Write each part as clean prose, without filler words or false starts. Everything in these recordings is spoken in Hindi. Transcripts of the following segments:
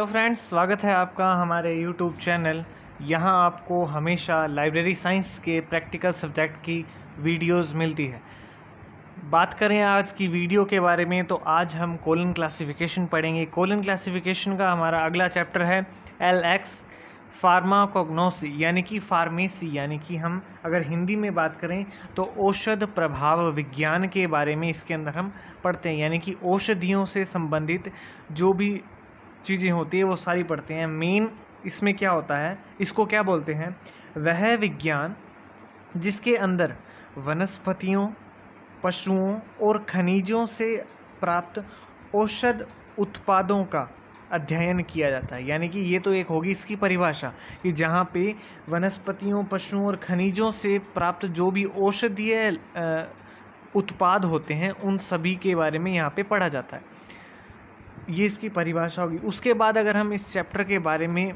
हेलो फ्रेंड्स, स्वागत है आपका हमारे यूट्यूब चैनल। यहाँ आपको हमेशा लाइब्रेरी साइंस के प्रैक्टिकल सब्जेक्ट की वीडियोस मिलती है। बात करें आज की वीडियो के बारे में तो आज हम कोलन क्लासिफिकेशन पढ़ेंगे। कोलन क्लासिफिकेशन का हमारा अगला चैप्टर है LX फार्माकोग्नोसी यानी कि फार्मेसी, यानी कि हम अगर हिंदी में बात करें तो औषध प्रभाव विज्ञान के बारे में इसके अंदर हम पढ़ते हैं। यानी कि औषधियों से संबंधित जो भी चीज़ें होती है वो सारी पढ़ते हैं। मेन इसमें क्या होता है, इसको क्या बोलते हैं, वह विज्ञान जिसके अंदर वनस्पतियों, पशुओं और खनिजों से प्राप्त औषध उत्पादों का अध्ययन किया जाता है। यानी कि ये तो एक होगी इसकी परिभाषा कि जहाँ पे वनस्पतियों, पशुओं और खनिजों से प्राप्त जो भी औषधीय उत्पाद होते हैं उन सभी के बारे में यहाँ पे पढ़ा जाता है। ये इसकी परिभाषा होगी। उसके बाद अगर हम इस चैप्टर के बारे में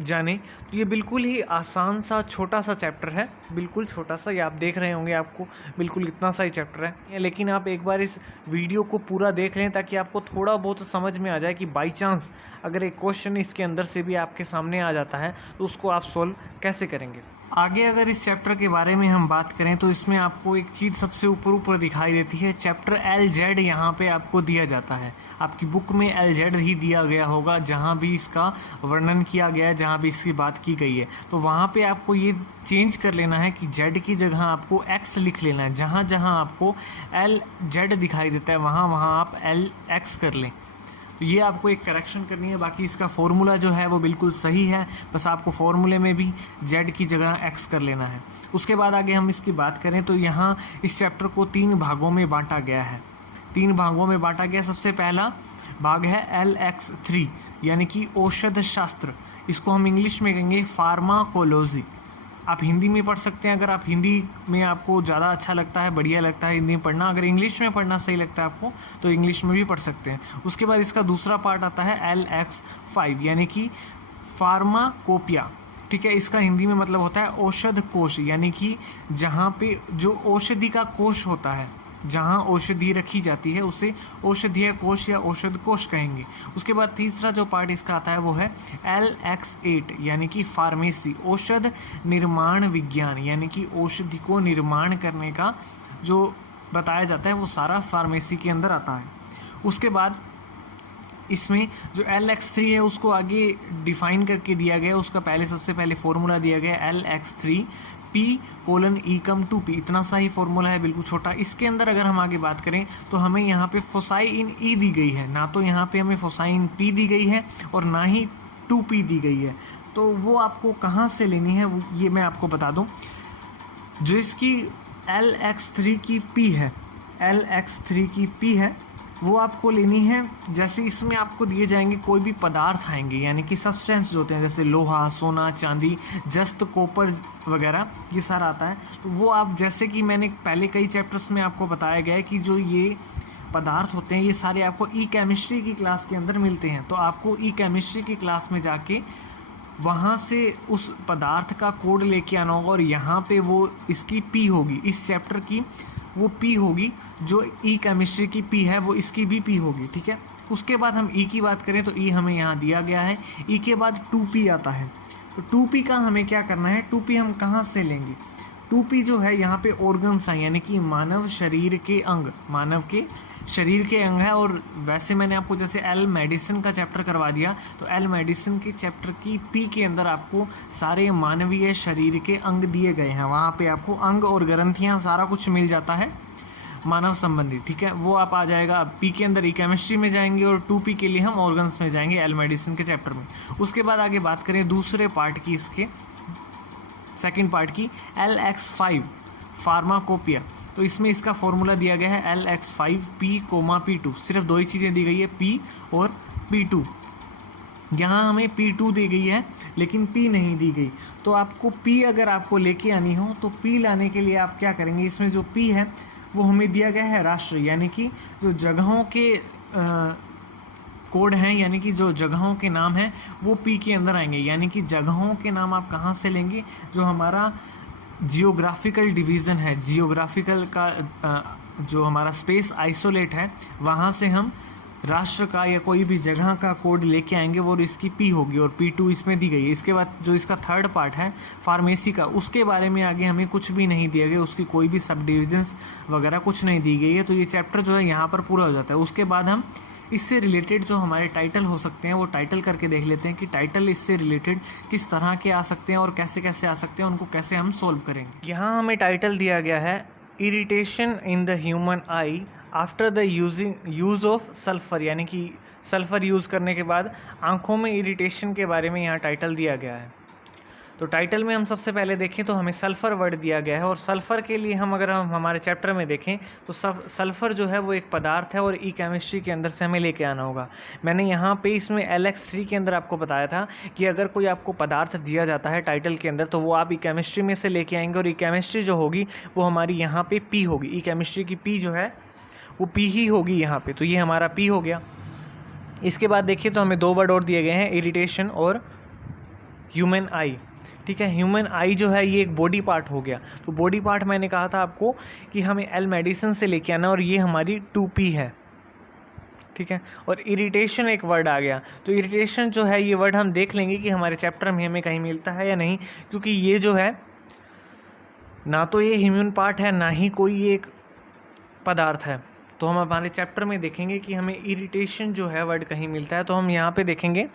जाने तो ये बिल्कुल ही आसान सा छोटा सा चैप्टर है, बिल्कुल छोटा सा। ये आप देख रहे होंगे, आपको बिल्कुल इतना सा ही चैप्टर है, लेकिन आप एक बार इस वीडियो को पूरा देख लें ताकि आपको थोड़ा बहुत समझ में आ जाए कि बाई चांस अगर एक क्वेश्चन इसके अंदर से भी आपके सामने आ जाता है तो उसको आप सोल्व कैसे करेंगे। आगे अगर इस चैप्टर के बारे में हम बात करें तो इसमें आपको एक चीज़ सबसे ऊपर दिखाई देती है, चैप्टर LZ यहाँ पे आपको दिया जाता है। आपकी बुक में LZ ही दिया गया होगा जहाँ भी इसका वर्णन किया गया है, जहाँ भी इसकी बात की गई है। तो वहाँ पे आपको ये चेंज कर लेना है कि Z की जगह आपको X लिख लेना है। जहाँ जहाँ आपको LZ दिखाई देता है वहाँ वहाँ आप LX कर लें। तो ये आपको एक करेक्शन करनी है। बाकी इसका फॉर्मूला जो है वो बिल्कुल सही है, बस आपको फॉर्मूले में भी Z की जगह X कर लेना है। उसके बाद आगे हम इसकी बात करें तो यहाँ इस चैप्टर को 3 भागों में बांटा गया है। 3 भागों में बांटा गया। सबसे पहला भाग है LX3 यानी कि औषध शास्त्र। इसको हम इंग्लिश में कहेंगे फार्माकोलॉजी। आप हिंदी में पढ़ सकते हैं, अगर आप हिंदी में आपको ज़्यादा अच्छा लगता है, बढ़िया लगता है हिंदी में पढ़ना। अगर इंग्लिश में पढ़ना सही लगता है आपको तो इंग्लिश में भी पढ़ सकते हैं। उसके बाद इसका दूसरा पार्ट आता है LX5 यानी कि फार्माकोपिया। ठीक है, इसका हिंदी में मतलब होता है औषध कोश, यानी कि जहाँ पे जो औषधि का कोश होता है, जहाँ औषधि रखी जाती है उसे औषधीय कोश या औषध कोश कहेंगे। उसके बाद तीसरा जो पार्ट इसका आता है वो है LX8 यानी कि फार्मेसी, औषध निर्माण विज्ञान, यानी कि औषधि को निर्माण करने का जो बताया जाता है वो सारा फार्मेसी के अंदर आता है। उसके बाद इसमें जो LX3 है उसको आगे डिफाइन करके दिया गया। उसका सबसे पहले फॉर्मूला दिया गया LX3 P:E⁻²P। इतना सा ही फॉर्मूला है, बिल्कुल छोटा। इसके अंदर अगर हम आगे बात करें तो हमें यहाँ पे फोसाइन E दी गई है, ना तो यहाँ पे हमें फोसाइन P दी गई है और ना ही 2P दी गई है। तो वो आपको कहाँ से लेनी है ये मैं आपको बता दूं। जो इसकी LX3 की P है, LX3 की P है वो आपको लेनी है। जैसे इसमें आपको दिए जाएंगे कोई भी पदार्थ आएंगे, यानी कि सब्सटेंस जो होते हैं, जैसे लोहा, सोना, चांदी, जस्त, कॉपर वगैरह, ये सारा आता है। तो वो आप, जैसे कि मैंने पहले कई चैप्टर्स में आपको बताया गया है कि जो ये पदार्थ होते हैं ये सारे आपको केमिस्ट्री की क्लास के अंदर मिलते हैं। तो आपको केमिस्ट्री की क्लास में जाके वहाँ से उस पदार्थ का कोड लेके आना होगा और यहाँ पे वो इसकी P होगी, इस चैप्टर की वो P होगी। जो केमिस्ट्री की P है वो इसकी भी P होगी। ठीक है, उसके बाद हम E की बात करें तो E हमें यहाँ दिया गया है। E के बाद 2P आता है। तो 2P का हमें क्या करना है, 2P हम कहाँ से लेंगे। 2P जो है यहाँ पे ऑर्गन्स हैं, यानी कि मानव शरीर के अंग, मानव के शरीर के अंग है। और वैसे मैंने आपको जैसे L मेडिसिन का चैप्टर करवा दिया, तो L मेडिसिन के चैप्टर की P के अंदर आपको सारे मानवीय शरीर के अंग दिए गए हैं। वहाँ पे आपको अंग और ग्रंथियाँ सारा कुछ मिल जाता है मानव संबंधी। ठीक है, वो आप आ जाएगा। P के अंदर केमिस्ट्री में जाएंगे और 2P के लिए हम ऑर्गन्स में जाएंगे L मेडिसिन के चैप्टर में। उसके बाद आगे बात करें दूसरे पार्ट की, इसके सेकंड पार्ट की, LX5 फार्माकोपिया। तो इसमें इसका फॉर्मूला दिया गया है LX5 P:P2। सिर्फ 2 ही चीज़ें दी गई है, P और P2। यहाँ हमें P2 दी गई है लेकिन P नहीं दी गई। तो आपको P अगर आपको लेके आनी हो तो P लाने के लिए आप क्या करेंगे, इसमें जो P है वो हमें दिया गया है राष्ट्र, यानी कि जो जगहों के कोड हैं, यानी कि जो जगहों के नाम हैं वो P के अंदर आएंगे। यानी कि जगहों के नाम आप कहाँ से लेंगे, जो हमारा जियोग्राफिकल डिवीज़न है, जियोग्राफिकल का जो हमारा स्पेस आइसोलेट है वहाँ से हम राष्ट्र का या कोई भी जगह का कोड लेके आएंगे वो इसकी पी होगी और P2 इसमें दी गई है। इसके बाद जो इसका थर्ड पार्ट है फार्मेसी का, उसके बारे में आगे हमें कुछ भी नहीं दिया गया, उसकी कोई भी सब डिविजन्स वगैरह कुछ नहीं दी गई है। तो ये चैप्टर जो है यहाँ पर पूरा हो जाता है। उसके बाद हम इससे रिलेटेड जो हमारे टाइटल हो सकते हैं वो टाइटल करके देख लेते हैं कि टाइटल इससे रिलेटेड किस तरह के आ सकते हैं और कैसे कैसे आ सकते हैं, उनको कैसे हम सोल्व करेंगे। यहाँ हमें टाइटल दिया गया है irritation in the human I after the use of sulphur, यानी कि सल्फ़र यूज़ करने के बाद आँखों में इरिटेशन के बारे में यहाँ टाइटल दिया गया है। तो टाइटल में हम सबसे पहले देखें तो हमें सल्फ़र वर्ड दिया गया है और सल्फ़र के लिए हम अगर हम हमारे चैप्टर में देखें तो सल्फ़र जो है वो एक पदार्थ है और ई केमिस्ट्री के अंदर से हमें लेके आना होगा। मैंने यहाँ पे इसमें LX3 के अंदर आपको बताया था कि अगर कोई आपको पदार्थ दिया जाता है टाइटल के अंदर तो वो आप ई केमिस्ट्री में से लेके आएंगे और ई केमिस्ट्री जो होगी वो हमारी यहाँ पर P होगी। ई केमिस्ट्री की P जो है वो P ही होगी यहाँ पर, तो ये हमारा P हो गया। इसके बाद देखिए तो हमें 2 वर्ड और दिए गए हैं, इरिटेशन और ह्यूमन आई। ठीक है, ह्यूमन आई जो है ये एक बॉडी पार्ट हो गया। तो बॉडी पार्ट मैंने कहा था आपको कि हमें एल मेडिसिन से लेके आना और ये हमारी 2P है। ठीक है, और इरिटेशन एक वर्ड आ गया। तो इरिटेशन जो है ये वर्ड हम देख लेंगे कि हमारे चैप्टर में हमें कहीं मिलता है या नहीं, क्योंकि ये जो है ना तो ये ह्यूमन पार्ट है ना ही कोई एक पदार्थ है। तो हम हमारे चैप्टर में देखेंगे कि हमें इरिटेशन जो है वर्ड कहीं मिलता है। तो हम यहाँ पे देखेंगे,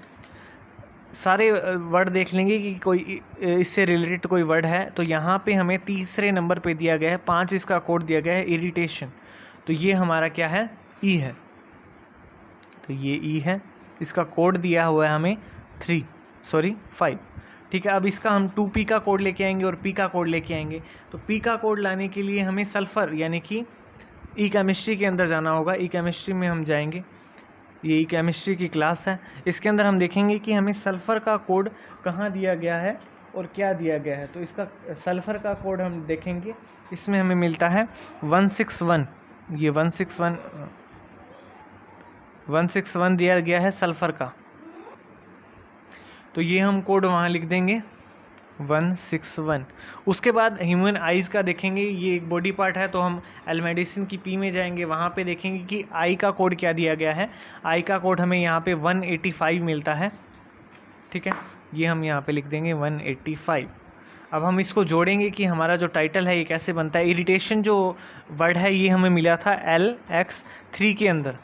सारे वर्ड देख लेंगे कि कोई इससे रिलेटेड कोई वर्ड है। तो यहाँ पे हमें तीसरे नंबर पे दिया गया है 5, इसका कोड दिया गया है इरिटेशन। तो ये हमारा क्या है, ई है। तो ये ई है, इसका कोड दिया हुआ है हमें 5। ठीक है, अब इसका हम 2P का कोड लेके आएंगे और P का कोड लेके आएंगे। तो P का कोड लाने के लिए हमें सल्फ़र यानी कि ई केमिस्ट्री के अंदर जाना होगा। ई केमिस्ट्री में हम जाएंगे, ये ई केमिस्ट्री की क्लास है। इसके अंदर हम देखेंगे कि हमें सल्फ़र का कोड कहाँ दिया गया है और क्या दिया गया है। तो इसका सल्फ़र का कोड हम देखेंगे, इसमें हमें मिलता है 161। ये 161 दिया गया है सल्फ़र का। तो ये हम कोड वहाँ लिख देंगे 161। उसके बाद ह्यूमन आइज़ का देखेंगे, ये एक बॉडी पार्ट है। तो हम एल मेडिसिन की P में जाएंगे, वहाँ पे देखेंगे कि आई का कोड क्या दिया गया है। आई का कोड हमें यहाँ पे 185 मिलता है। ठीक है, ये हम यहाँ पे लिख देंगे 185। अब हम इसको जोड़ेंगे कि हमारा जो टाइटल है ये कैसे बनता है। इरिटेशन जो वर्ड है ये हमें मिला था LX3 के अंदर।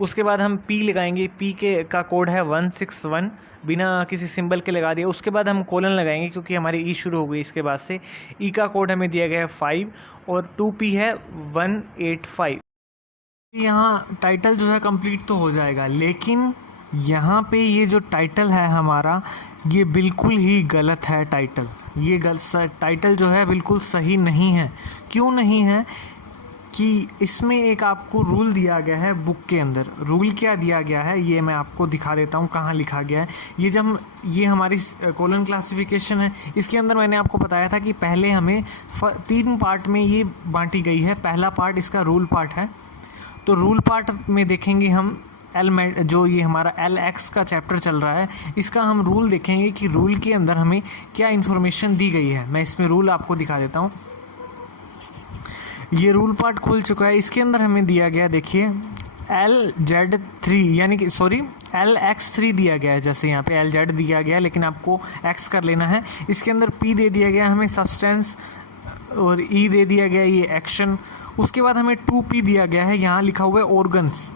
उसके बाद हम P लगाएंगे, P का कोड है 161, बिना किसी सिंबल के लगा दिया। उसके बाद हम कोलन लगाएंगे क्योंकि हमारी ई शुरू हो गई। इसके बाद से ई का कोड हमें दिया गया है 5 और 2P है 185। यहाँ टाइटल जो है कंप्लीट तो हो जाएगा, लेकिन यहाँ पे ये जो टाइटल है हमारा ये बिल्कुल ही गलत है। ये टाइटल जो है बिल्कुल सही नहीं है। क्यों नहीं है कि इसमें एक आपको रूल दिया गया है बुक के अंदर। रूल क्या दिया गया है ये मैं आपको दिखा देता हूँ कहाँ लिखा गया है। ये हमारी कोलन क्लासिफिकेशन है। इसके अंदर मैंने आपको बताया था कि पहले हमें 3 पार्ट में ये बांटी गई है। पहला पार्ट इसका रूल पार्ट है। तो रूल पार्ट में देखेंगे हम जो ये हमारा LX का चैप्टर चल रहा है, इसका हम रूल देखेंगे कि रूल के अंदर हमें क्या इन्फॉर्मेशन दी गई है। मैं इसमें रूल आपको दिखा देता हूँ। ये रूल पार्ट खुल चुका है। इसके अंदर हमें दिया गया, देखिए LZ3 यानी कि LX3 दिया गया है। जैसे यहाँ पे LZ दिया गया है लेकिन आपको X कर लेना है। इसके अंदर P दे दिया गया हमें सब्सटेंस और E दे दिया गया ये एक्शन। उसके बाद हमें 2P दिया गया है, यहाँ लिखा हुआ है ऑर्गन्स,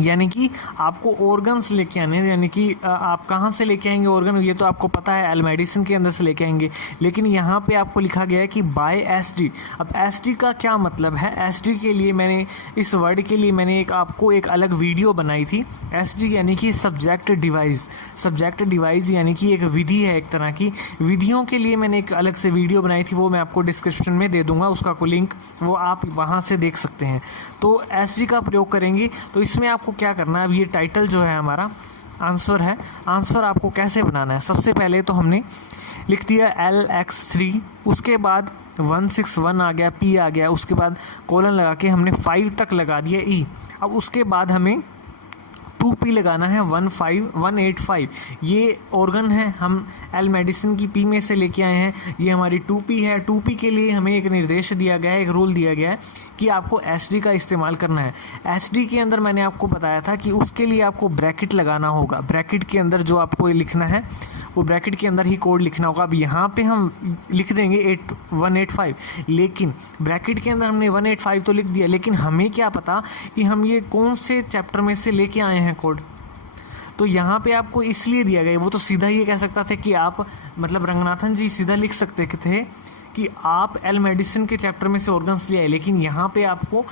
यानी कि आपको ऑर्गन्स लेके आने, यानी कि आप कहाँ से लेके आएंगे ऑर्गन, ये तो आपको पता है एल मेडिसिन के अंदर से लेके आएंगे। लेकिन यहाँ पे आपको लिखा गया है कि बाय एसडी। अब एसडी का क्या मतलब है? एसडी के लिए मैंने इस वर्ड के लिए मैंने आपको एक अलग वीडियो बनाई थी। एसडी यानी कि सब्जेक्ट डिवाइस। सब्जेक्ट डिवाइस यानी कि एक विधि है, एक तरह की विधियों के लिए मैंने एक अलग से वीडियो बनाई थी, वो मैं आपको डिस्क्रिप्शन में दे दूंगा, उसका को लिंक वो आप वहाँ से देख सकते हैं। तो एसडी का प्रयोग करेंगे। तो इसमें आपको क्या करना है, अब ये टाइटल जो है हमारा आंसर है। आंसर आपको कैसे बनाना है? सबसे पहले तो हमने लिख दिया LX3, उसके बाद 161 आ गया, P आ गया, उसके बाद कोलन लगा के हमने 5 तक लगा दिया E। अब उसके बाद हमें 2P लगाना है 185। ये ऑर्गन है, हम एल मेडिसिन की P में से लेके आए हैं। ये हमारी 2P है। 2P के लिए हमें एक निर्देश दिया गया है, एक रूल दिया गया है कि आपको एसडी का इस्तेमाल करना है। एसडी के अंदर मैंने आपको बताया था कि उसके लिए आपको ब्रैकेट लगाना होगा। ब्रैकेट के अंदर जो आपको लिखना है वो ब्रैकेट के अंदर ही कोड लिखना होगा। अब यहाँ पे हम लिख देंगे 185, लेकिन ब्रैकेट के अंदर हमने 185 तो लिख दिया, लेकिन हमें क्या पता कि हम ये कौन से चैप्टर में से लेके आए हैं कोड। तो यहाँ पे आपको इसलिए दिया गया, वो तो सीधा ये कह सकता था कि आप मतलब रंगनाथन जी सीधा लिख सकते थे कि आप एल मेडिसिन के चैप्टर में से ऑर्गन्स ले आए, लेकिन यहाँ पे आपको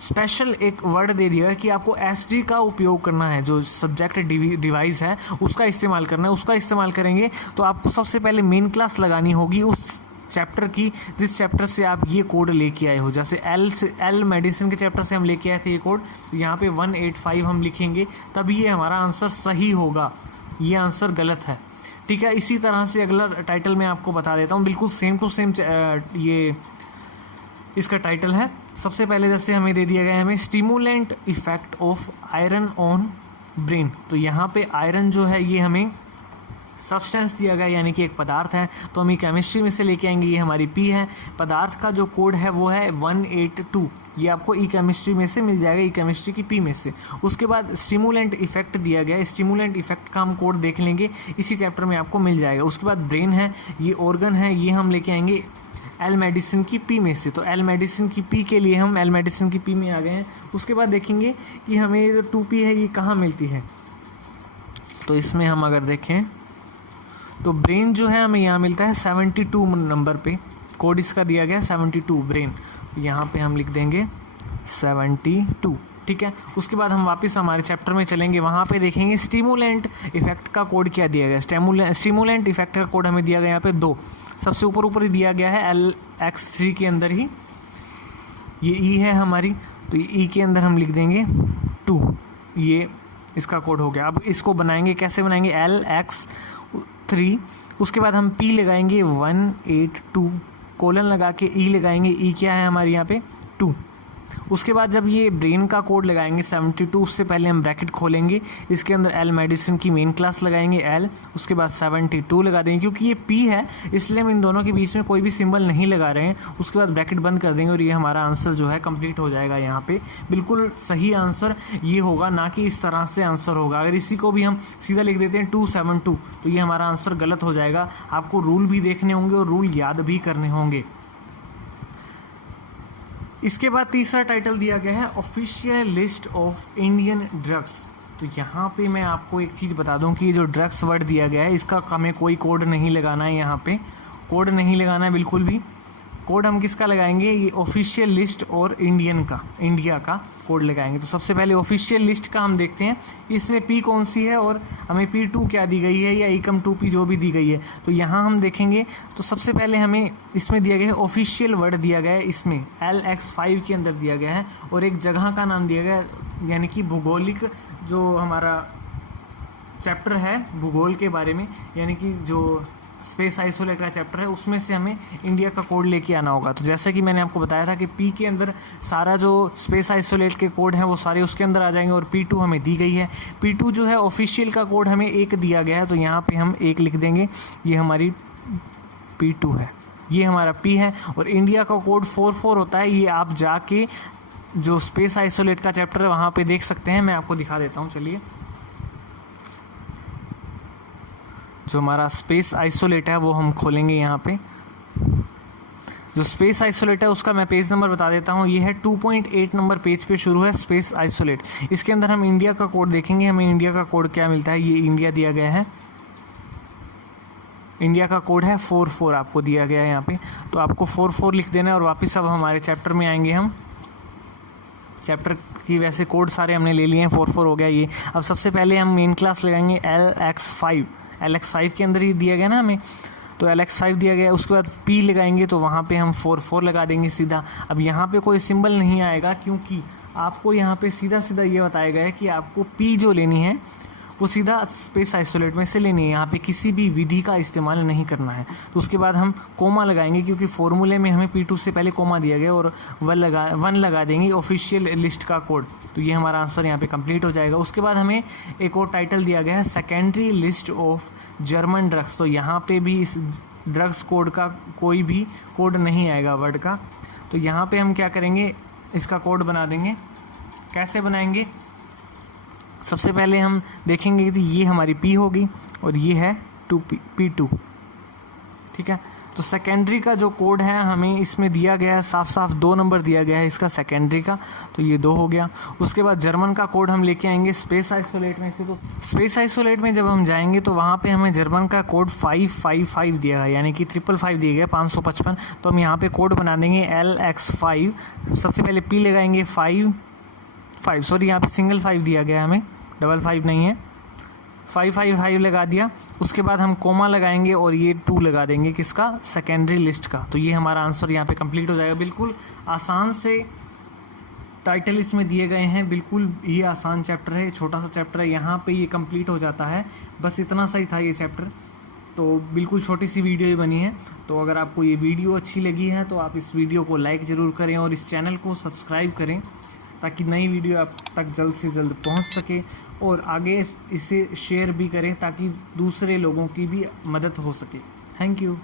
स्पेशल एक वर्ड दे दिया कि आपको एसडी का उपयोग करना है। जो सब्जेक्ट डिवाइस है उसका इस्तेमाल करना है। उसका इस्तेमाल करेंगे तो आपको सबसे पहले मेन क्लास लगानी होगी उस चैप्टर की जिस चैप्टर से आप ये कोड लेके आए हो। जैसे एल मेडिसिन के चैप्टर से हम लेके आए थे ये कोड, तो यहाँ पे 185 हम लिखेंगे, तभी ये हमारा आंसर सही होगा। ये आंसर गलत है, ठीक है। इसी तरह से अगला टाइटल मैं आपको बता देता हूँ, बिल्कुल सेम टू सेम ये इसका टाइटल है। सबसे पहले जैसे हमें दे दिया गया है हमें stimulant effect of iron on brain. तो यहाँ पे आयरन जो है ये हमें सब्सटेंस दिया गया, यानी कि एक पदार्थ है, तो हम ये केमिस्ट्री में से लेके आएंगे। ये हमारी पी है। पदार्थ का जो कोड है वो है 182, ये आपको ई केमिस्ट्री में से मिल जाएगा, ई केमिस्ट्री की पी में से। उसके बाद स्टिमुलेंट इफेक्ट दिया गया है। स्टिमुलेंट इफेक्ट का हम कोड देख लेंगे, इसी चैप्टर में आपको मिल जाएगा। उसके बाद ब्रेन है, ये ऑर्गन है, ये हम लेके आएंगे एल मेडिसिन की पी में से। तो एल मेडिसिन की पी के लिए हम एल मेडिसिन की पी में आ गए हैं। उसके बाद देखेंगे कि हमें जो 2p है ये कहाँ मिलती है। तो इसमें हम अगर देखें तो ब्रेन जो है हमें यहाँ मिलता है 72 नंबर पे, कोड इसका दिया गया है 72 ब्रेन। यहाँ पे हम लिख देंगे 72, ठीक है। उसके बाद हम वापस हमारे चैप्टर में चलेंगे, वहाँ पे देखेंगे स्टिमुलेंट इफेक्ट का कोड क्या दिया गया। स्टिमुलेंट इफेक्ट का कोड हमें दिया गया यहाँ पे 2, सबसे ऊपर ही दिया गया है LX3 के अंदर ही, ये E है हमारी, तो E के अंदर हम लिख देंगे 2, ये इसका कोड हो गया। अब इसको बनाएंगे, कैसे बनाएंगे, LX3, उसके बाद हम P लगाएंगे 182, कोलन लगा के E लगाएंगे, E क्या है हमारे यहाँ पे 2। उसके बाद जब ये ब्रेन का कोड लगाएंगे 72, उससे पहले हम ब्रैकेट खोलेंगे, इसके अंदर एल मेडिसिन की मेन क्लास लगाएंगे L, उसके बाद 72 लगा देंगे, क्योंकि ये P है इसलिए हम इन दोनों के बीच में कोई भी सिंबल नहीं लगा रहे हैं। उसके बाद ब्रैकेट बंद कर देंगे और ये हमारा आंसर जो है कंप्लीट हो जाएगा। यहाँ पे बिल्कुल सही आंसर ये होगा, ना कि इस तरह से आंसर होगा। अगर इसी को भी हम सीधा लिख देते हैं 272, तो ये हमारा आंसर गलत हो जाएगा। आपको रूल भी देखने होंगे और रूल याद भी करने होंगे। इसके बाद तीसरा टाइटल दिया गया है official list of Indian drugs. तो यहाँ पे मैं आपको एक चीज़ बता दूं कि ये जो ड्रग्स वर्ड दिया गया है इसका हमें कोई कोड नहीं लगाना है। यहाँ पे कोड नहीं लगाना है बिल्कुल भी। कोड हम किसका लगाएंगे, ये ऑफिशियल लिस्ट और इंडिया का कोड लगाएंगे। तो सबसे पहले ऑफिशियल लिस्ट का हम देखते हैं, इसमें P कौन सी है और हमें P2 क्या दी गई है या एकम 2P जो भी दी गई है। तो यहाँ हम देखेंगे तो सबसे पहले हमें इसमें दिया गया है ऑफिशियल वर्ड दिया गया है, इसमें LX5 के अंदर दिया गया है और एक जगह का नाम दिया गया है, यानी कि भूगोलिक जो हमारा चैप्टर है भूगोल के बारे में, यानी कि जो स्पेस आइसोलेट का चैप्टर है उसमें से हमें इंडिया का कोड लेके आना होगा। तो जैसे कि मैंने आपको बताया था कि P के अंदर सारा जो स्पेस आइसोलेट के कोड हैं वो सारे उसके अंदर आ जाएंगे और P2 हमें दी गई है। P2 जो है ऑफिशियल का कोड हमें 1 दिया गया है, तो यहाँ पे हम 1 लिख देंगे, ये हमारी P2 है, ये हमारा P है। और इंडिया का कोड 44 होता है, ये आप जाके जो स्पेस आइसोलेट का चैप्टर है वहाँ पर देख सकते हैं। मैं आपको दिखा देता हूँ, चलिए। जो हमारा स्पेस आइसोलेट है वो हम खोलेंगे। यहाँ पे जो स्पेस आइसोलेट है उसका मैं पेज नंबर बता देता हूँ, ये है 2.8 नंबर पेज पे शुरू है स्पेस आइसोलेट। इसके अंदर हम इंडिया का कोड देखेंगे, हमें इंडिया का कोड क्या मिलता है, ये इंडिया दिया गया है, इंडिया का कोड है 44 आपको दिया गया है यहाँ पे। तो आपको 44 लिख देना है और वापस अब हमारे चैप्टर में आएंगे हम। चैप्टर की वैसे कोड सारे हमने ले लिए हैं, 44 हो गया ये। अब सबसे पहले हम मेन क्लास लगाएंगे LX5 के अंदर ही दिया गया ना हमें, तो LX5 दिया गया। उसके बाद P लगाएंगे तो वहाँ पे हम 44 लगा देंगे सीधा। अब यहाँ पे कोई सिंबल नहीं आएगा क्योंकि आपको यहाँ पे सीधा सीधा ये बताया गया है कि आपको P जो लेनी है वो सीधा स्पेस आइसोलेट में से लेनी है, यहाँ पे किसी भी विधि का इस्तेमाल नहीं करना है। तो उसके बाद हम कोमा लगाएंगे क्योंकि फॉर्मूले में हमें P2 से पहले कोमा दिया गया, और 1 लगा देंगे ऑफिशियल लिस्ट का कोड। तो ये हमारा आंसर यहाँ पे कंप्लीट हो जाएगा। उसके बाद हमें एक और टाइटल दिया गया है secondary list of German drugs. तो यहाँ पे भी इस ड्रग्स कोड का कोई भी कोड नहीं आएगा वर्ड का। तो यहाँ पे हम क्या करेंगे, इसका कोड बना देंगे। कैसे बनाएंगे, सबसे पहले हम देखेंगे कि ये हमारी P होगी और ये है P2, ठीक है। तो सेकेंडरी का जो कोड है हमें इसमें दिया गया है, साफ साफ 2 नंबर दिया गया है इसका सेकेंडरी का, तो ये 2 हो गया। उसके बाद जर्मन का कोड हम लेके आएंगे स्पेस आइसोलेट में से। तो स्पेस आइसोलेट में जब हम जाएंगे तो वहाँ पे हमें जर्मन का कोड 555 दिया है, यानी कि 555 दिया गया 555। तो हम यहाँ पे कोड बना देंगे LX5। सबसे पहले P लगाएंगे 5 सॉरी यहाँ पे सिंगल 5 दिया गया है हमें, डबल 5 नहीं है, 555 लगा दिया। उसके बाद हम कोमा लगाएंगे और ये 2 लगा देंगे किसका, सेकेंडरी लिस्ट का। तो ये हमारा आंसर यहाँ पे कंप्लीट हो जाएगा। बिल्कुल आसान से टाइटल इसमें दिए गए हैं, बिल्कुल ये आसान चैप्टर है, छोटा सा चैप्टर है, यहाँ पे ये कंप्लीट हो जाता है। बस इतना सा ही था ये चैप्टर, तो बिल्कुल छोटी सी वीडियो ही बनी है। तो अगर आपको ये वीडियो अच्छी लगी है तो आप इस वीडियो को लाइक ज़रूर करें और इस चैनल को सब्सक्राइब करें, ताकि नई वीडियो आप तक जल्द से जल्द पहुंच सके, और आगे इसे शेयर भी करें ताकि दूसरे लोगों की भी मदद हो सके। Thank you.